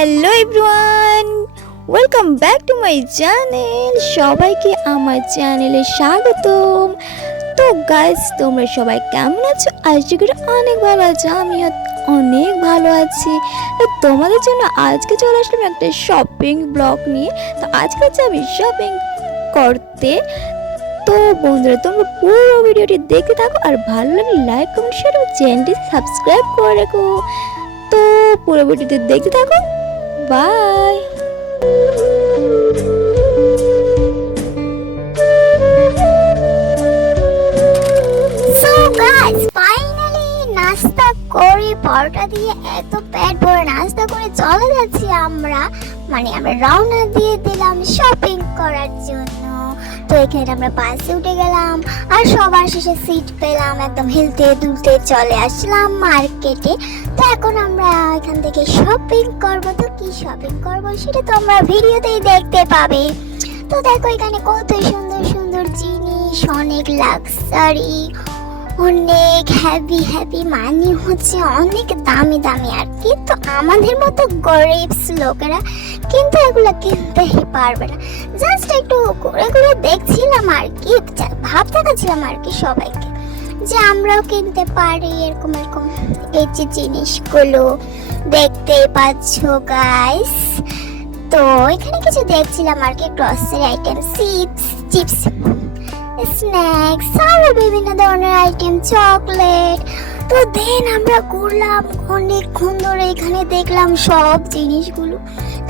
Hello everyone, welcome back to my channel. সবাইকে আমার চ্যানেলে স্বাগতম। তো গাইস, তোমরা সবাই কেমন আছো? আশা করি অনেক ভালো আছো। আমিও অনেক ভালো আছি। তো তোমাদের জন্য আজকে চলে আসলাম একটা শপিং ব্লগ নিয়ে। তো আজকে হচ্ছে আমি শপিং করতে। তো বন্ধুরা, তোমরা পুরো ভিডিওটি দেখতে থাকো, আর ভালো লাগলে লাইক কমেন্ট শেয়ার ও চ্যানেলটি সাবস্ক্রাইব করে রেখো। তো পুরো ভিডিওটি দেখতে থাকো। বাই। সো গাইস, ফাইনালি নাস্তা করে পরোটা দিয়ে এত পেট ভরে নাস্তা করে চলে যাচ্ছি আমরা রওনা দিয়ে দিলাম শপিং করার জন্য। তো এখানে আমরা বাসে উঠে গেলাম আর সবার শেষে সিট পেলাম, একদম হেলতে দুলতে চলে আসলাম মার্কেটে। তো এখন আমরা এখান থেকে শপিং করব। তো কি শপিং করব সেটা তোমরা ভিডিওতেই দেখতে পাবে। তো দেখো এখানে কত সুন্দর সুন্দর জিনিস, অনেক লাক্সারি, অনেক হ্যাভি মানে হচ্ছে অনেক দামি দামি আর কি। তো আমাদের মতো গরিব লোকেরা কিন্তু এগুলো কিনতেই পারবে না। জাস্ট একটু ঘুরে ঘুরে দেখছিলাম আর কি, ভাব দেখাচ্ছিলাম আর কি সবাইকে যে আমরাও কিনতে পারি এরকম এরকম এই যে জিনিসগুলো দেখতেই পাচ্ছ গাইস। তো এখানে কিছু দেখছিলাম আর কি, গ্রসারি আইটেম, চিপস, স্ন্যাক্স, আরো বিভিন্ন ধরনের আইটেম, চকলেট। তো দেন আমরা ঘুরলাম অনেকক্ষণ ধরে, এখানে দেখলাম সব জিনিসগুলো।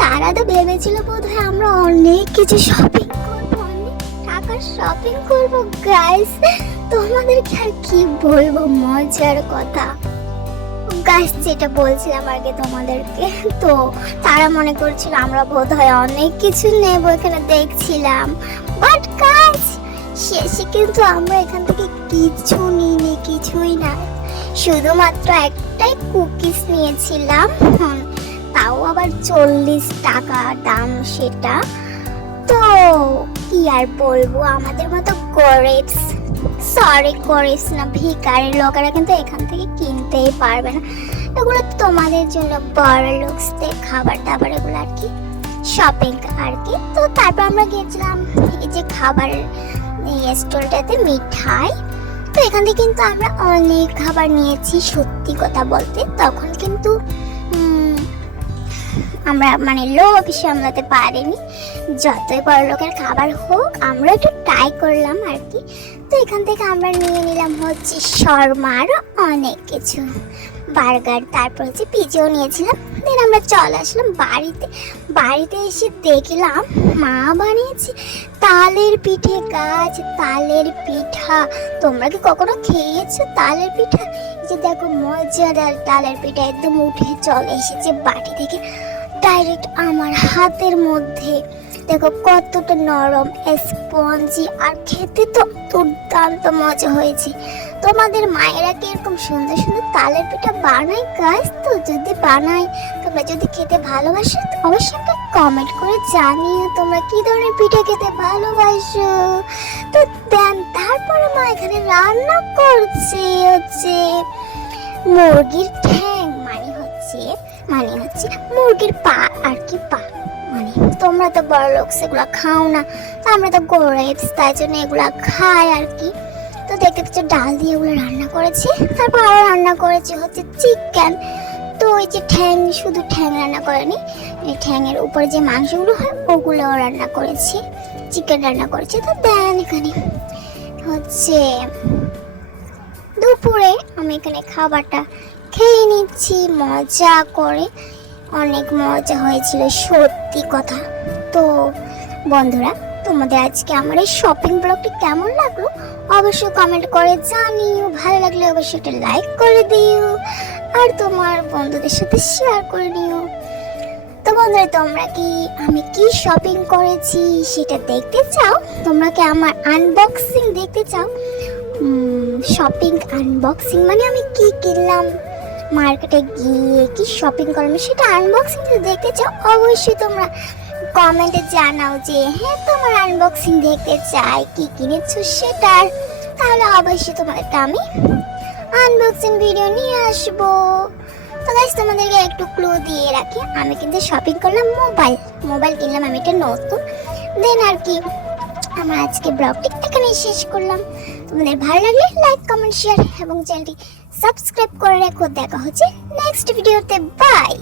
তারা তো ভেবেছিল বোধহয় আমরা অনেক কিছু শপিং করবো, অনেক টাকার শপিং করবো গাইস। তোমাদেরকে আর কি বলবো মজার কথা গাইস, যেটা বলছিলাম আগে তোমাদেরকে। তো তারা মনে করছিল আমরা বোধহয় অনেক কিছু নেব, এখানে দেখছিলাম। বাট গাইস, শেষে কিন্তু আমরা এখান থেকে কিছু নিইনি, কিছুই না। শুধুমাত্র একটাই কুকিজ নিয়েছিলাম, তাও আবার 40 টাকা দাম সেটা। তো কি আর বলবো, আমাদের মতো গরিবস না ভিখারি লোকেরা কিন্তু এখান থেকে কিনতেই পারবে না। এগুলো তোমাদের জন্য বড় লোকসদের খাবার দাবার, এগুলো আর কি শপিং আর কি। তো তারপর আমরা গিয়েছিলাম এই যে খাবার স্টলটাতে, মিঠাই। তো এখান থেকে কিন্তু আমরা অনেক খাবার নিয়েছি। সত্যি কথা বলতে তখন কিন্তু আমরা লোভ সামলাতে পারিনি। যতই বড় লোকের খাবার হোক, আমরা একটু ট্রাই করলাম আর কি। তো এখান থেকে আমরা নিয়ে নিলাম হচ্ছে শর্মা, আরও অনেক কিছু, বার্গার, তারপর হচ্ছে পিজাও নিয়েছিলাম। দেন আমরা চলে আসলাম বাড়িতে এসে দেখলাম মা বানিয়েছে তালের পিঠে গাছ, তালের পিঠা। তোমরা কি কখনো খেয়েছো তালের পিঠা? যে দেখো মজাদার তালের পিঠা, একদম উঠে চলে এসেছে বাটি থেকে ডাইরেক্ট আমার হাতের মধ্যে। দেখো কতটা নরম, স্পঞ্জি, আর খেতে তো দুর্দান্ত মজা হয়েছে। তোমাদের মায়েরা কি এরকম সুন্দর সুন্দর তালের পিঠা বানায় গাছ? তো যদি বানায়, তোমরা যদি খেতে ভালোবাসো অবশ্যই একটা কমেন্ট করে জানিও তোমরা কি ধরনের পিঠা খেতে ভালোবাসো। তো দেন তারপরে মা এখানে রান্না করছে হচ্ছে মুরগির ঠ্যাং, মানে হচ্ছে মুরগির পা আর কি, পা। তোমরা তো বড় লোক, সেগুলো খাও না, তো আমরা তো গরিব, তাই জন্য এগুলা খাই আর কি। তো দেখতে পাচ্ছ ডাল দিয়ে ওগুলো রান্না করেছে। তারপর আরো রান্না করেছে হচ্ছে চিকেন। তো ওই যে ঠ্যাং, শুধু ঠ্যাং রান্না করেনি, এই ঠ্যাংয়ের উপরে যে মাংসগুলো হয় ওগুলোও রান্না করেছে, চিকেন রান্না করেছে। তো দেন এখানে হচ্ছে দুপুরে আমি এখানে খাবারটা খেয়ে নিচ্ছি মজা করে। অনেক মজা হয়েছিল সত্যি কথা। তো বন্ধুরা, তোমাদের আজকে আমার এই শপিং ব্লগটি কেমন লাগলো অবশ্যই কমেন্ট করে জানিও। ভালো লাগলে অবশ্যই একটা লাইক করে দিও, আর তোমার বন্ধুদের সাথে শেয়ার করে নিও। তো বন্ধুরা, তোমরা কি আমি কি শপিং করেছি সেটা দেখতে চাও? তোমরা কি আমার আনবক্সিং দেখতে চাও? শপিং আনবক্সিং মানে আমি কি কিনলাম, মার্কেটে গিয়ে কি শপিং করলাম সেটা আনবক্সিং যদি দেখতে চাও, অবশ্যই তোমরা কমেন্টে জানাও যে হ্যাঁ তোমার আনবক্সিং দেখতে চাই, কি কিনেছো সেটার। তাহলে অবশ্যই তোমাদেরকে আমি আনবক্সিং ভিডিও নিয়ে আসবো। তো গাইস তোমাদেরকে একটু ক্লু দিয়ে রাখি, আমি কিন্তু শপিং করলাম মোবাইল কিনলাম আমি একটা নতুন। দেন আর কি আমরা আজকে ব্লগটি এখানেই শেষ করলাম। তোমাদের ভালো লাগলে লাইক কমেন্ট শেয়ার এবং চ্যানেলটি সাবস্ক্রাইব করে রেখো। দেখা হচ্ছে নেক্সট ভিডিওতে, বাই।